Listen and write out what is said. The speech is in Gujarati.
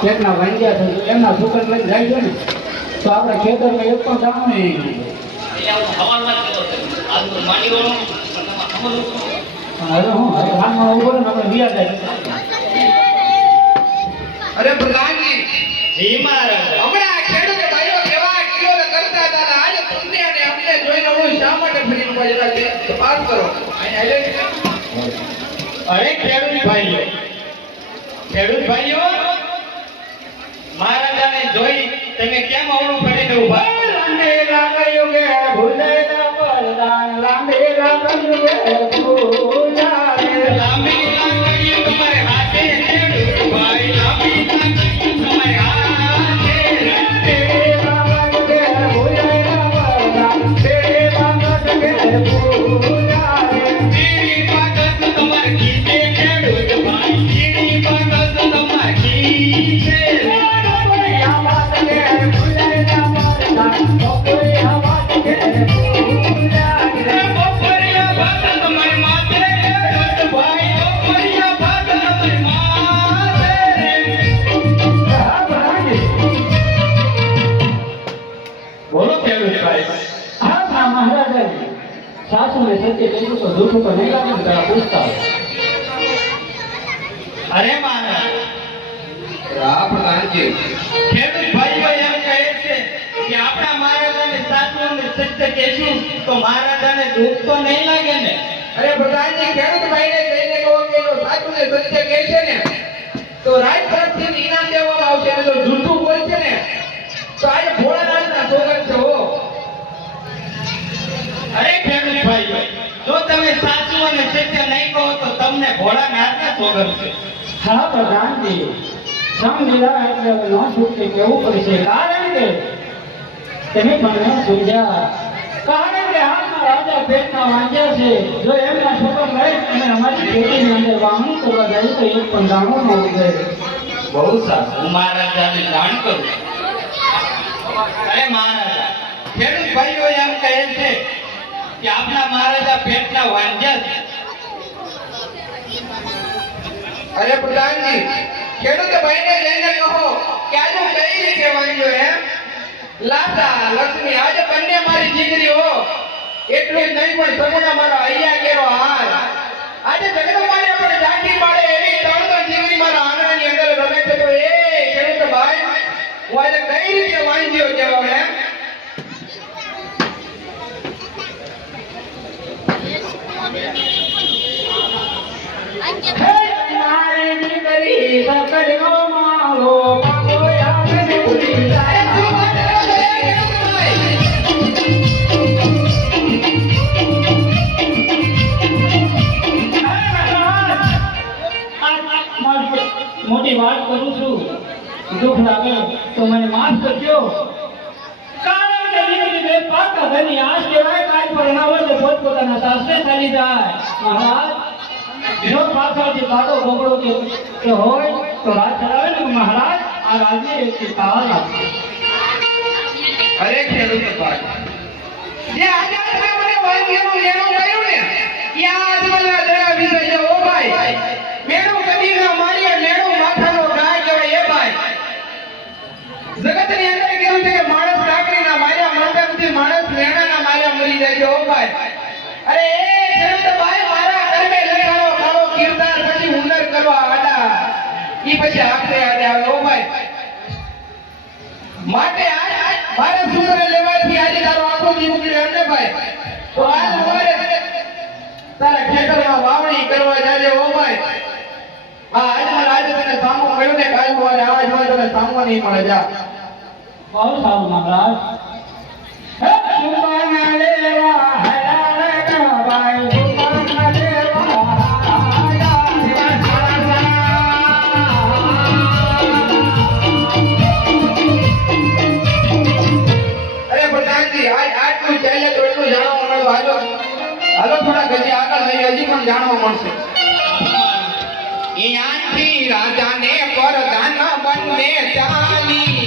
કેટલા વાંગ્યા છે એમના છોકરા લઈને જાય છે ને તો આપણે ખેતરમાં એક પણ દાણો નહીં હવે હું હવે ખાનમાં ઉભો ને આપણે વ્યાજ અરે પ્રધાનજી જી મહારાજ હમણાં ખેડૂત ભાઈઓ કેવા કિલો કરતા હતા ને આજે તમને અને અમને જોઈને હું શા માટે ફરી ઉભા જરા છે તો વાત કરો અરે ખેડૂત ભાઈઓ મહારાજાને જોઈ તમે કેમ અવળું કરીને ઉભા લાંબે લાગયું કે ભૂલેલા પરદાન લાંબે લાગયું કે ભૂલા લાંબી લાંગડી તમારે હાથે ખેડૂત ભાઈ લાંબી લાંગડી તમારે હાથે તેરી પાગત તમારે કીધે ખેડૂત ભાઈ તેરી પાગત તમારે કીધે બપોરિયા ભાત તમારે માથે ખેડૂત ભાઈ બપોરિયા ભાત તમારે માથે બોલો ખેડૂત ભાઈ સાસુ ને સત્ય કહ્યું તો જૂઠું તો નહીં લાગે ને તારા પૂછતા અરે મહારાજ હા પ્રધાનજી ખેડૂત ભાઈઓ એમ કહે છે કે આપણા મહારાજાને સાચું અને સત્ય કહેશું તો મહારાજાને દુઃખ તો નહીં લાગે ને અરે પ્રધાનજી ખેડૂત ભાઈને કહીને કહો કે જો સાચું ને સત્ય કહે છે ને તો રાજ તરફથી ઇનામ દેવામાં આવશે અને જો જૂઠું બોલે છે ને તો આજે ભોળાનાથના સોગંદ છે હો અરે ખેડૂત ભાઈઓ જો તમે સાચું અને સત્ય નહીં કહો તો તમને ભોળાનાથના સોગંદ છે હા પ્રધાનજી સમજ્યા એટલે હવે ન છૂટકે કેવું પડશે કારણ કે તમે મને સમજ્યા કારણ કે હાલમાં રાજા પેટના વાંચ્યા છે જો એમના છોકરા લઈ અને અમારી ખેતીની અંદર વાહન કરવા જાય તો એક પણ દાણો ન ઉગે બહુ સારું હું મહારાજાને જાણ કરું અરે મહારાજા ખેડૂત ભાઈઓ એમ કહે છે કે આપણા મહારાજા પેટના વાંજ્યા છે અરે પ્રધાનજી ખેડૂત ભાઈને જઈને કહો કે આજે કઈ રીતે વાંચ્યો એમ લાતા લક્ષ્મી આજે બંને મારી દીકરી હો એટલું જ નહીં પણ સગુણા મારા અહીંયા કેરો હાર આજે જગદંબાને પણ જાગી પાડે એવી ત્રણ દીકરી મારા આંગણાની અંદર રમે છે તો એ ખેડૂત ભાઈ હું આજે કઈ રીતે વાંચ્યો કેવો એમ મારે દીકરી સકડનો માળો પાકો આંગણે ઉડી જાય મોટી વાત કરું છું દુઃખ લાગે તો મને માફ કરજો કારણ કે દીકરી બે પાકા ઘરની આશ કહેવાય કાંઈ પરણાવે તો પોતપોતાના સાસરે ચાલી જાય મહારાજ જો પાછળથી કાઢો ગોગડો કે હોય તો રાત ચલાવે ને મહારાજ આ રાજ્ય વ્યક્તિ કાળ આપશે અરે ખેડૂત ભાઈ જે આજે તમે મને વાંચ્યાનું લેણું કહ્યું ને ત્યાં આજ મને દયા વિશે છે ઓ ભાઈ મેણું કદી ના મારીએ મેણું માથાનો ગાય કહેવાય એ ભાઈ જગતની અંદર કહેવું છે કે માણસ લાકડીના માર્યા મરતા નથી માણસ મેણાના માર્યા મરી જાય છે ઓ ભાઈ અરે એ ખેડૂત ભાઈ મારા કર્મે લખાણો કાળો કીર્તાર પછી ઉંદર કરવા આડા ઈ પછી આખરે આડે આવે ઓ ભાઈ માટે આજ મારે સૂત્ર લેવાથી આજે તારો આખો દી ઉકળે એમને ભાઈ તો આજ મારે તારા ખેતરમાં વાવણી કરવા જાજે ઓ ભાઈ હા આજે મારે આજે તને સામો મળ્યો ને કાલ મારે આવાજ હોય તને સામો નહીં મળે જા બહુ સારું મહારાજ હે સુબાના લેવા હરાળ કબાઈ સુબાના લેવા અરે પ્રધાનજી આજ આટલું ચાલે તો એટલું જાણવા મળ્યું હાલો હાલો થોડા ગજી આગળ જઈએ હજી પણ જાણવા મળશે અહીંયાથી રાજાને પરદાન બંને ચાલી